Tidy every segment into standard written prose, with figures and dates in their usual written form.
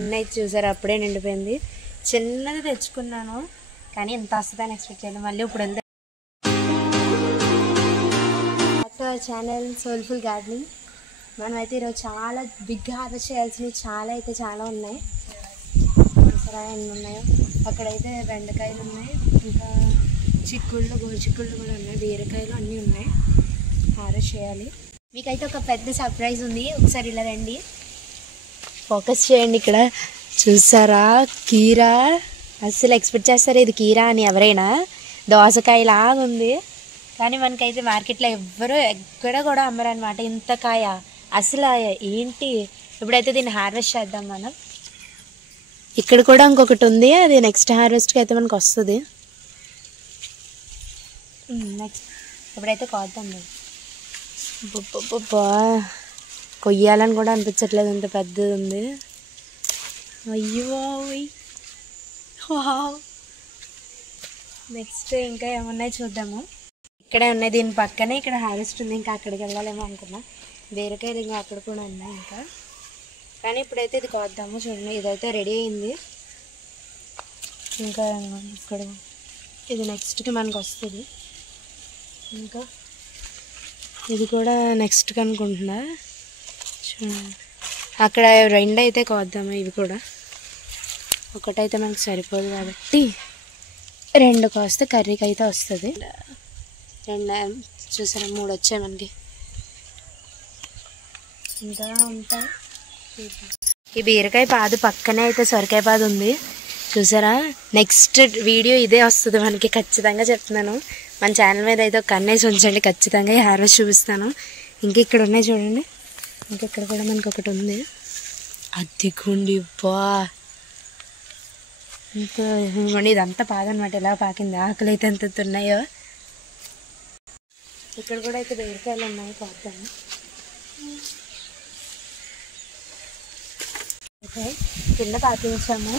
ఉన్నాయి చూసారు, అప్పుడే నిండిపోయింది. చిన్నది తెచ్చుకున్నాను కానీ ఎంత వస్తుందని ఎక్స్పెక్ట్ చేయలేదు. మళ్ళీ ఇప్పుడు వెళ్తే ఛానల్ సోల్ఫుల్ గార్డెనింగ్. మనమైతే ఈరోజు చాలా బిగ్ హార్వెస్ట్ చేయాల్సినవి చాలా ఉన్నాయి. సరే ఎన్ని ఉన్నాయో. అక్కడైతే బెండకాయలు ఉన్నాయి, ఇంకా చిక్కుళ్ళు, గోరు చిక్కుళ్ళు కూడా ఉన్నాయి, బీరకాయలు అన్నీ ఉన్నాయి. హార్వెస్ట్ చేయాలి. మీకైతే ఒక పెద్ద సర్ప్రైజ్ ఉంది. ఒకసారి ఇలా రండి, ఫోకస్ చేయండి. ఇక్కడ చూసారా కీరా? అస్సలు ఎక్స్పెక్ట్ చేస్తారు ఇది కీరా అని ఎవరైనా? దోసకాయలాగా ఉంది కానీ మనకైతే మార్కెట్లో ఎవ్వరూ ఎక్కడ కూడా అమ్మరు అనమాట ఇంత కాయ. అసలు ఏంటి? ఇప్పుడైతే దీన్ని హార్వెస్ట్ చేద్దాం మనం. ఇక్కడ కూడా ఇంకొకటి ఉంది, అది నెక్స్ట్ హార్వెస్ట్కి అయితే మనకు వస్తుంది. నెక్స్ట్ ఇప్పుడైతే కోద్దాం. కొయ్యాలని కూడా అనిపించట్లేదు, అంత పెద్దది ఉంది. అయ్యో నెక్స్ట్ ఇంకా ఏమున్నాయి చూద్దాము. ఇక్కడే ఉన్నాయి, దీని పక్కనే ఇక్కడ హార్వెస్ట్ ఉంది. ఇంకా అక్కడికి వెళ్ళాలేమో అనుకున్నా. బీరకాయలు ఇంకా అక్కడ కూడా ఉన్నాయి ఇంకా. కానీ ఇప్పుడైతే ఇది కోద్దాము. చూడండి, ఇదైతే రెడీ అయింది. ఇంకా ఇక్కడ ఇది నెక్స్ట్కి మనకు వస్తుంది. ఇంకా ఇది కూడా నెక్స్ట్కి అనుకుంటున్నా. చూడండి అక్కడ రెండు అయితే కోద్దాము. ఇవి కూడా ఒకటైతే మనకు సరిపోదు కాబట్టి రెండు కోస్తే కర్రీకి అయితే వస్తుంది. రెండు చూసారా, 3 వచ్చాయి మనకి. ఇంకా ఉంటాయి. ఈ బీరకాయ పాదు పక్కనే అయితే సొరకాయ పాదు ఉంది చూసారా. నెక్స్ట్ వీడియో ఇదే వస్తుంది మనకి, ఖచ్చితంగా చెప్తున్నాను. మన ఛానల్ మీద అయితే ఒక కన్నేసి ఉంచండి, ఖచ్చితంగా ఈ హార్వెస్ట్ చూపిస్తాను. ఇంకా ఇక్కడ ఉన్నాయి చూడండి, ఇంకా ఇక్కడ కూడా మనకి ఒకటి ఉంది. అద్దెకుండి బా ఇంకా ఇదంతా పాదనమాట. ఎలా పాకింది, ఆకులు అయితే ఎంత ఉన్నాయో. ఇక్కడ కూడా అయితే బీరకాయలు ఉన్నాయి, కోద్దాము. ఓకే, కింద పాకించాము.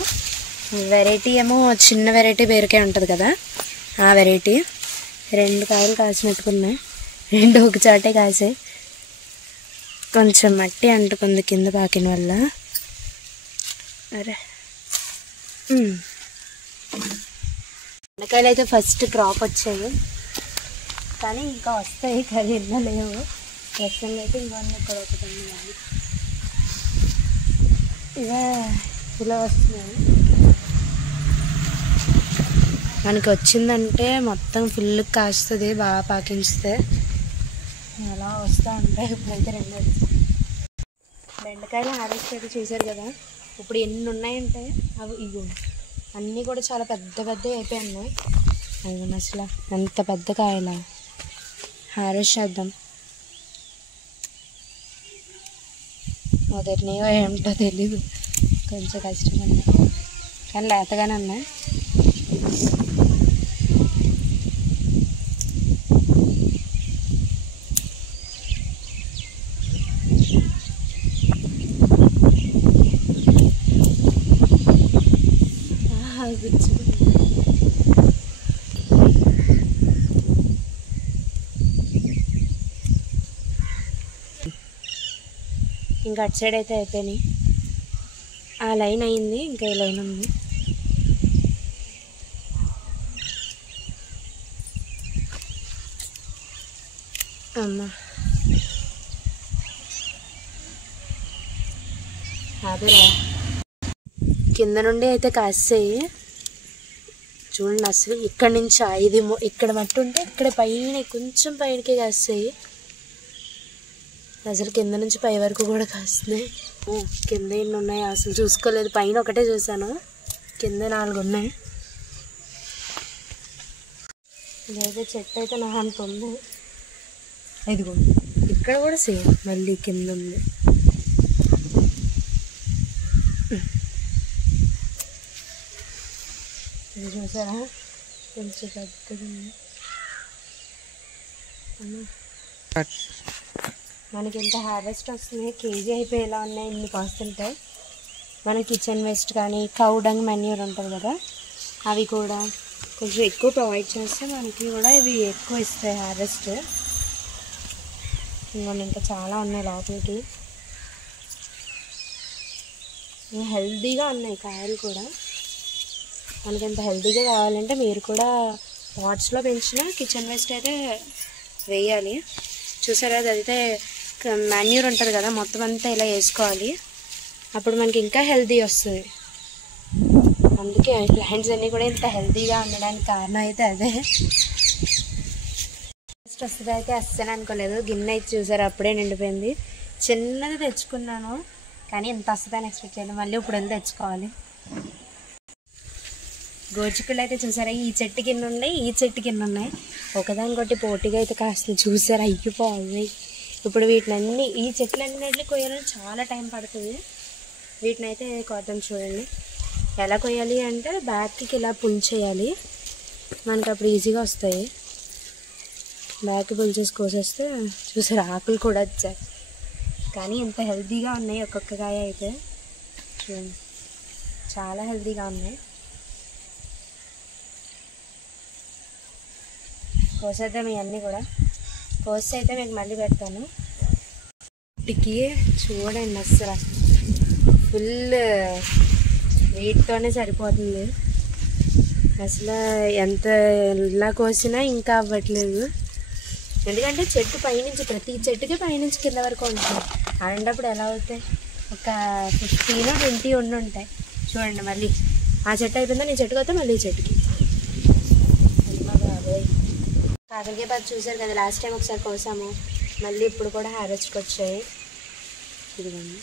వెరైటీ ఏమో చిన్న వెరైటీ బీరకాయ ఉంటుంది కదా, ఆ వెరైటీ. 2 కాయలు కాసినట్టుకున్నాయి, 2 ఒక చాటే కాసాయి. కొంచెం మట్టి అంటుకుంది కింద పాకిన వల్ల. అరే బెండకాయలు అయితే ఫస్ట్ క్రాప్ వచ్చాయి, కానీ ఇంకా వస్తాయి కదా, ఎన్నో లేవు. ప్రస్తుతం అయితే ఇవన్నీ ఇక్కడ ఒకటి ఉంది. ఇవే ఇలా వస్తున్నాయి. మనకి వచ్చిందంటే మొత్తం ఫుల్ కాస్తుంది, బాగా పాకించితే. అలా వస్తూ ఉంటాయి. ఇప్పుడైతే 2 బెండకాయలు హార్వెస్ట్ అయితే చూసారు కదా. ఇప్పుడు ఎన్ని ఉన్నాయంటే అవి ఇవి అన్నీ కూడా చాలా పెద్ద అయిపోయి ఉన్నాయి. అవి అసలు అంత పెద్ద కాయలా. హార్వెస్ట్ చేద్దాం. మొదటినయో ఏమిటో తెలీదు, కొంచెం కష్టంగా ఉన్నాయి కానీ లేతగానే ఉన్నాయి. ఇంకా అటు సైడ్ అయితే అయిపోయినాయి. ఆ లైన్ అయింది, ఇంకా ఈ లైన్ ఉంది. అమ్మా అదేరా, కింద నుండి అయితే కాస్తాయి చూడండి. అసలు ఇక్కడ నుంచి ఇది ఇక్కడ మట్టి ఉంటే ఇక్కడ పైన కొంచెం పైనకే కాస్తాయి. అసలు కింద నుంచి పై వరకు కూడా కాస్తున్నాయి. కింద ఎన్ని ఉన్నాయి అసలు చూసుకోలేదు, పైన ఒకటే చూసాను, కింద 4 ఉన్నాయి. ఇదైతే చెట్టు అయితే నా అంత ఉంది. ఇదిగో ఇక్కడ కూడా సేమ్, మళ్ళీ కింద ఉంది. ఇది చూసారా, కొంచెం పెద్దది ఉంది. మనకి ఎంత హార్వెస్ట్ వస్తుంది, కేజీ అయిపోయేలా ఉన్నాయి ఇన్ని కాస్తుంటాయి. మన కిచెన్ వేస్ట్ కానీ కౌ డంగ్ మెన్యూర్ ఉంటుంది కదా, అవి కూడా కొంచెం ఎక్కువ ప్రొవైడ్ చేస్తే మనకి కూడా ఇవి ఎక్కువ ఇస్తాయి హార్వెస్ట్. ఇంకా చాలా ఉన్నాయి లోపలికి. హెల్తీగా ఉన్నాయి కాయలు కూడా. మనకి ఎంత హెల్తీగా కావాలంటే మీరు కూడా పాట్స్లో పెంచిన కిచెన్ వేస్ట్ అయితే వేయాలి. చూసారా, అదైతే మాన్యూర్ ఉంటుంది కదా, మొత్తం అంతా ఇలా వేసుకోవాలి. అప్పుడు మనకి ఇంకా హెల్తీ వస్తుంది. అందుకే ప్లాంట్స్ అన్నీ కూడా ఇంత హెల్తీగా ఉండడానికి కారణం అయితే అదే. ఫస్ట్ వస్తుంది అయితే అస్సలు అనుకోలేదు. గిన్నె అయితే చూసారా అప్పుడే నిండిపోయింది. చిన్నది తెచ్చుకున్నాను కానీ ఎంత వస్తుందని ఎక్స్పెక్ట్ చేయలేదు. మళ్ళీ ఇప్పుడు వెళ్ళి తెచ్చుకోవాలి. గోర్చిక్కులు అయితే చూసారా, ఈ చెట్టు కింద ఉన్నాయి, ఈ చెట్టు కింద ఉన్నాయి. ఒకదానికొట్టి పోటీగా అయితే కాస్త చూసారా అయ్యిపోవాలి. ఇప్పుడు వీటిని ఈ చెట్లన్నింటినీ కొయ్యాలని చాలా టైం పడుతుంది. వీటిని అయితే కోద్దాం. చూడండి ఎలా కొయ్యాలి అంటే బ్యాక్కి ఇలా పుల్ చేయాలి. మనకి అప్పుడు ఈజీగా వస్తాయి. బ్యాక్కి పుల్ చేసి కోసేస్తే చూసారా ఆకులు కూడా వచ్చాయి. కానీ ఎంత హెల్తీగా ఉన్నాయి. ఒక్కొక్క కాయ అయితే చూడండి చాలా హెల్తీగా ఉన్నాయి. కోసేద్దాం ఇవన్నీ కూడా. కోసి అయితే మీకు మళ్ళీ పెడతాను. ఇంటికి చూడండి అసలు ఫుల్ వెయిట్తోనే సరిపోతుంది. అసలు ఎంత ఇలా కోసినా ఇంకా అవ్వట్లేదు. ఎందుకంటే చెట్టు పైనుంచి ప్రతి చెట్టుకి పైనుంచి కింద వరకు ఉంటుంది. అలాంటప్పుడు ఎలా అవుతాయి? ఒక 15-20 ఉండి ఉంటాయి. చూడండి మళ్ళీ ఆ చెట్టు అయిపోయిందా, నీ చెట్టుకు వస్తే మళ్ళీ ఈ చెట్టుకి. బాబోయ్, కాకరకాయ పాదు చూసారు కదా, లాస్ట్ టైం ఒకసారి కోసాము. మళ్ళీ ఇప్పుడు కూడా హార్వెస్ట్కి వచ్చాయి. ఇదిగోండి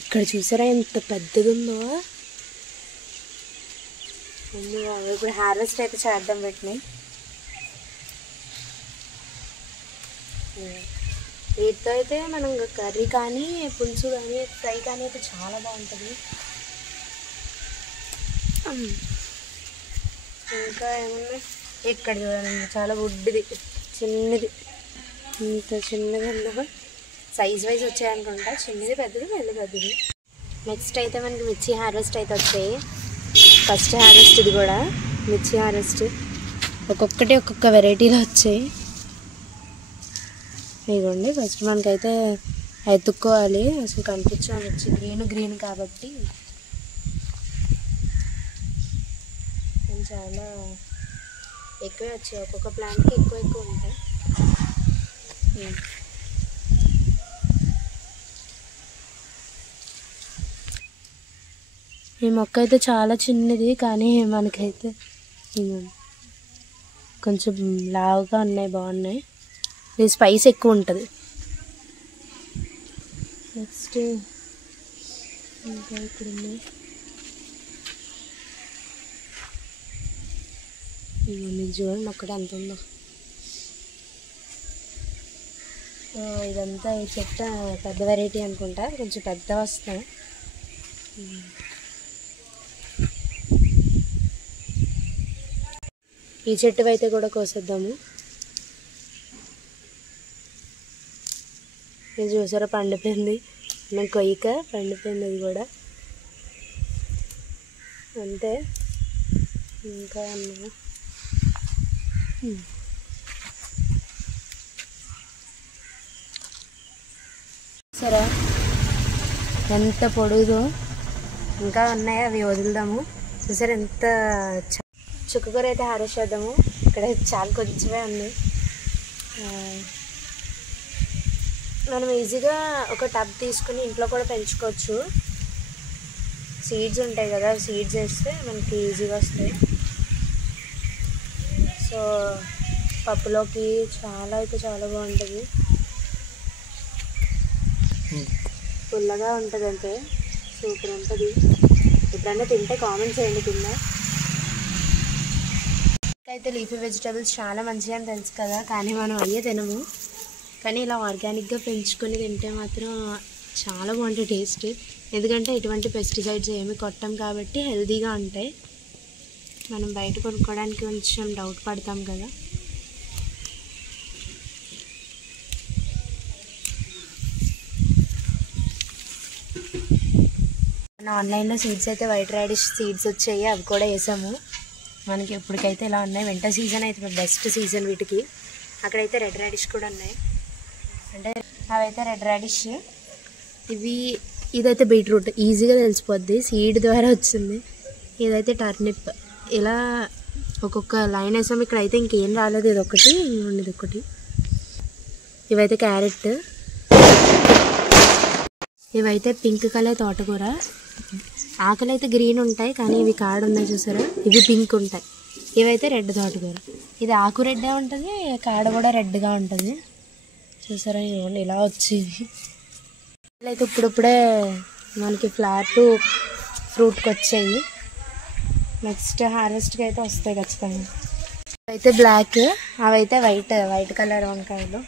ఇక్కడ చూసారా ఎంత పెద్దగా ఉందో. ఇప్పుడు హార్వెస్ట్ అయితే చేద్దాం వీటిని. వీటితో అయితే మనం కర్రీ కానీ పులుసు కానీ ఫ్రై కానీ అయితే చాలా బాగుంటుంది. ఇంకా ఏమన్నా ఇక్కడ చూడండి చాలా వుడ్ది చిన్నది, ఇంత చిన్నది ఉందా, సైజ్ వైజ్ వచ్చాయనుకుంటా. చిన్నది పెద్దది మళ్ళీ పెద్దది. నెక్స్ట్ అయితే మనకి మిర్చి హార్వెస్ట్ అయితే వచ్చాయి. ఫస్ట్ హార్వెస్ట్ ఇది కూడా మిర్చి హార్వెస్ట్. ఒక్కొక్కటి ఒక్కొక్క వెరైటీలో వచ్చాయి. ఇదిగోండి ఫస్ట్ మనకైతే ఎత్తుక్కోవాలి. అసలు కనిపించాలి మిర్చి గ్రీన్ కాబట్టి చాలా ఎక్కువే వచ్చాయి. ఒక్కొక్క ప్లాంట్కి ఎక్కువ ఉంటాయి. ఈ మొక్క అయితే చాలా చిన్నది కానీ మనకైతే కొంచెం లావుగా ఉన్నాయి, బాగున్నాయి. ఇది స్పైస్ ఎక్కువ ఉంటుంది. నెక్స్ట్ ఇంకా ఇక్కడ ఉన్నాయి. మీకు చూడండి ఒక్కటి ఎంత ఉందో. ఇదంతా ఈ చెట్టు పెద్ద వెరైటీ అనుకుంటా, కొంచెం పెద్ద వస్తాయి. ఈ చెట్టు అయితే కూడా కోసేద్దాము. ఇది చూసారా పండిపోయింది, నాకు కొయ్యక పండిపోయింది. అది కూడా అంతే. ఇంకా అన్నా సరే ఎంత పొడుగుదో. ఇంకా ఉన్నాయి, అవి వదులుదాము. చూసారా ఎంత చుక్కకూర అయితే హార్వెస్ట్ చేద్దాము. ఇక్కడ చాలా కొంచెమే ఉంది. మనం ఈజీగా ఒక టబ్ తీసుకుని ఇంట్లో కూడా పెంచుకోవచ్చు. సీడ్స్ ఉంటాయి కదా, సీడ్స్ వేస్తే మనకి ఈజీగా వస్తాయి. సో పప్పులోకి చాలా అయితే చాలా బాగుంటుంది. పుల్లగా ఉంటుంది, అంతే సూపర్ ఉంటుంది. ఎప్పుడన్నా తింటే కామెంట్ చేయండి కింద. అయితే లీఫీ వెజిటేబుల్స్ చాలా మంచిగా అని తెలుసు కదా, కానీ మనం అయ్యే తినము. కానీ ఇలా ఆర్గానిక్గా పెంచుకొని తింటే మాత్రం చాలా బాగుంటుంది టేస్ట్. ఎందుకంటే ఎటువంటి పెస్టిసైడ్స్ ఏమి కొట్టాం కాబట్టి హెల్తీగా ఉంటాయి. మనం బయట కొనుక్కోవడానికి కొంచెం డౌట్ పడతాం కదా. మన ఆన్లైన్లో సీడ్స్ అయితే వైట్ రాడిష్ సీడ్స్ వచ్చాయి, అవి కూడా వేసాము. మనకి ఇప్పటికైతే ఇలా ఉన్నాయి. వింటర్ సీజన్ అయితే బెస్ట్ సీజన్ వీటికి. అక్కడైతే రెడ్ రాడిష్ కూడా ఉన్నాయి, అంటే అవైతే రెడ్ రాడిష్. ఇవి ఇదైతే బీట్రూట్ ఈజీగా తెలిసిపోద్ది, సీడ్ ద్వారా వచ్చింది. ఇదైతే టర్నిప్. ఇలా ఒక్కొక్క లైన్ వేసాము. ఇక్కడ అయితే ఇంకేం రాలేదు, ఇది ఒకటి, ఇది ఒకటి. ఇవైతే క్యారెట్, ఇవైతే పింక్ కలర్ తోటకూర. ఆకులు అయితే గ్రీన్ ఉంటాయి కానీ ఇవి కాడ ఉన్నాయి చూసారా, ఇవి పింక్ ఉంటాయి. ఇవైతే రెడ్ తోటకూర. ఇది ఆకు రెడ్గా ఉంటుంది, కాడ కూడా రెడ్గా ఉంటుంది చూసారా. ఇవ్వండి ఇలా వచ్చింది. అయితే ఇప్పుడిప్పుడే మనకి ఫ్లవర్ టు ఫ్రూట్కి వచ్చాయి. నెక్స్ట్ హార్వెస్ట్కి అయితే వస్తాయి ఖచ్చితంగా. అయితే బ్లాక్, అవైతే వైట్ కలర్ వంకాయలు.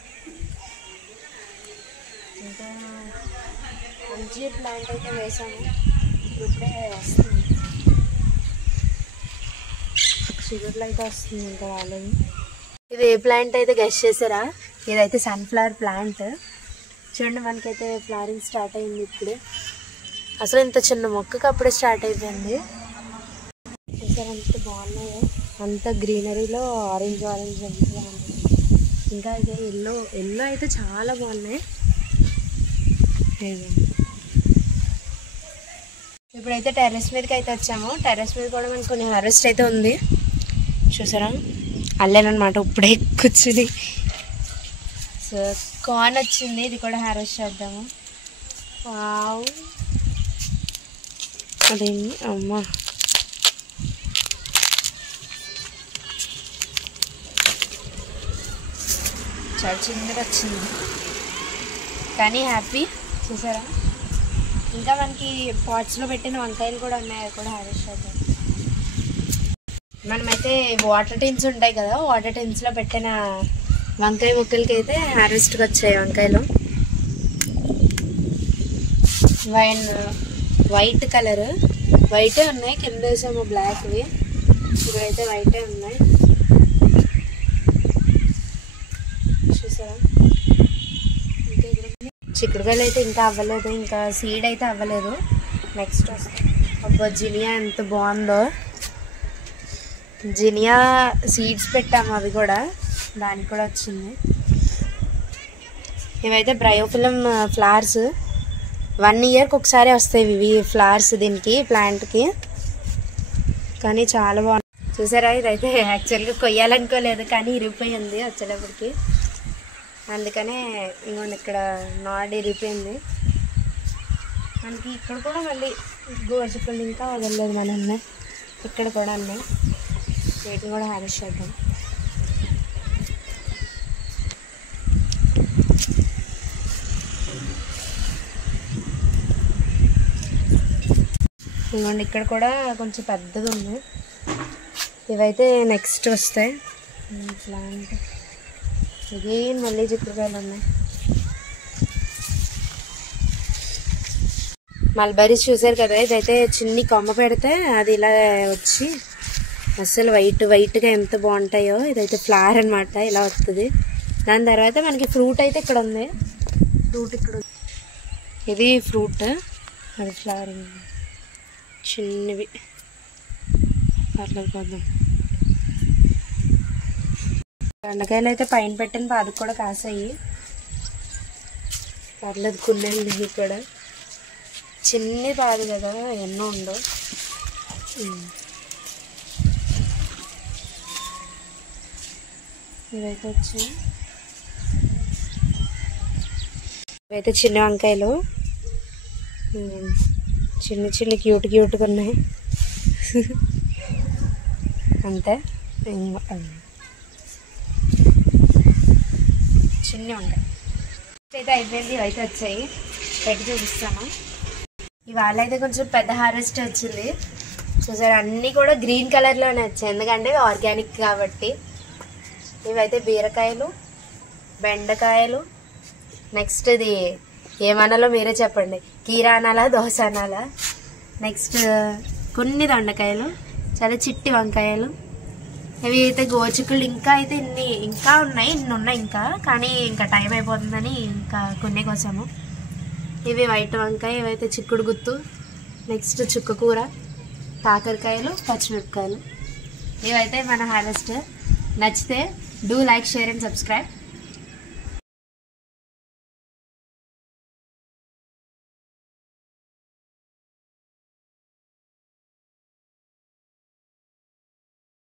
ఇంకా మంచి ప్లాంట్ అయితే వేసాము, ఇప్పుడే వస్తుంది. షుగర్లో అయితే వస్తుంది, ఇంకా రాలేదు. ఇది ఏ ప్లాంట్ అయితే గెస్ట్ చేసారా, ఇదైతే సన్ఫ్లవర్ ప్లాంట్. చూడండి మనకైతే ఫ్లవరింగ్ స్టార్ట్ అయింది ఇప్పుడే. అసలు ఇంత చిన్న మొక్కకి అప్పుడే స్టార్ట్ అయిపోయింది. చూసారు అంత బాగున్నాయో, అంత గ్రీనరీలో ఆరెంజ్ అంతా ఉంది. ఇంకా అయితే ఎల్లో అయితే చాలా బాగున్నాయి. ఇప్పుడైతే టెర్రస్ మీదకి అయితే వచ్చాము. టెర్రస్ మీద కూడా మనకు కొన్ని హార్వెస్ట్ అయితే ఉంది చూసారా. అల్లేనమాట ఇప్పుడే కూర్చుని. సో కార్న్ వచ్చింది, ఇది కూడా హార్వెస్ట్ చేద్దాము. వావ్, అదేంటి అమ్మా, చాలా చిన్నగా వచ్చింది కానీ హ్యాపీ చూసారా. ఇంకా మనకి పాట్స్లో పెట్టిన వంకాయలు కూడా ఉన్నాయి, అవి కూడా హార్వెస్ట్ చేద్దాం. మనమైతే వాటర్ టిన్స్ ఉంటాయి కదా, వాటర్ టిన్స్లో పెట్టిన వంకాయ ముక్కలకి అయితే హార్వెస్ట్కి వచ్చాయి వంకాయలు. వైట్ కలర్, వైటే ఉన్నాయి, కింద వేసాము బ్లాక్వి, ఇవైతే వైటే ఉన్నాయి చూసారా. ఇంకా చిక్కుడుకాయలు అయితే ఇంకా అవ్వలేదు, ఇంకా సీడ్ అయితే అవ్వలేదు. నెక్స్ట్ అబ్బా జినియా ఎంత బాగుందో. జినియా సీడ్స్ పెట్టాము, అవి కూడా దానికి కూడా వచ్చింది. ఇవైతే బ్రయోఫిలం ఫ్లవర్స్, 1 ఇయర్కి ఒకసారి వస్తాయి ఇవి ఫ్లవర్స్ దీనికి ప్లాంట్కి, కానీ చాలా బాగుంది చూసారా. ఇదైతే యాక్చువల్గా కొయ్యాలనుకోలేదు కానీ ఇరిగిపోయింది వచ్చేటప్పటికి, అందుకనే ఇంకొండి ఇక్కడ నాడి ఇరిగిపోయింది మనకి. ఇక్కడ కూడా మళ్ళీ గోరుచిక్కుళ్ళు ఇంకా వదలలేదు మన ఉన్నాయి, ఇక్కడ కూడా ఉన్నాయి. వీటిని కూడా హార్వెస్ట్ చేద్దాం. ఇంకోండి ఇక్కడ కూడా కొంచెం పెద్దది ఉంది, ఇవైతే నెక్స్ట్ వస్తాయి. ప్లాంట్ ఇది మళ్ళీ చిక్కుడుకాయలు ఉన్నాయి. మల్బరీస్ చూసారు కదా, ఇదైతే చిన్ని కొమ్మ పెడితే అది ఇలా వచ్చి అసలు వైట్గా ఎంత బాగుంటాయో. ఇదైతే ఫ్లవర్ అనమాట, ఇలా వస్తుంది. దాని తర్వాత మనకి ఫ్రూట్ అయితే ఇక్కడ ఉంది, ఫ్రూట్ ఇక్కడ ఉంది. ఇది ఫ్రూట్, అది ఫ్లవరింగ్ చిన్నవి. పర్లేదు పోద్దాం. బెండకాయలు అయితే పైన పెట్టిన పాదుకు కూడా కాసాయి, పర్లేదు కున్నాయి కూడా. చిన్ని పాదు కదా, ఎన్నో ఉండవు. ఇవైతే వచ్చి ఇవైతే చిన్న వంకాయలు, చిన్న క్యూట్గా ఉన్నాయి అంతే. చిన్న వంకాయ అయితే అయిపోయింది, ఇవైతే వచ్చాయి, పెట్టి చూపిస్తాను. ఇవాళ అయితే కొంచెం పెద్ద హార్వెస్ట్ వచ్చింది చూసారు. అన్నీ కూడా గ్రీన్ కలర్లోనే వచ్చాయి, ఎందుకంటే ఆర్గానిక్ కాబట్టి. ఇవైతే బీరకాయలు, బెండకాయలు, నెక్స్ట్ ఇది ఏమనాలో మీరే చెప్పండి, కీరా అనాలా దోశ అనాలా. నెక్స్ట్ కొన్ని దొండకాయలు, చాలా చిట్టి వంకాయలు. ఇవి అయితే గోచిక్కుళ్ళు ఇంకా ఉన్నాయి, ఇన్ని ఉన్నాయి ఇంకా, కానీ ఇంకా టైం అయిపోతుందని ఇంకా కొన్ని కోసాము. ఇవి వైట్ వంకాయ, ఇవైతే చిక్కుడు గుత్తు, నెక్స్ట్ చుక్కకూర, కాకరకాయలు, పచ్చిమిరపకాయలు. ఇవైతే మన హార్వెస్ట్. నచ్చితే do like, share and subscribe.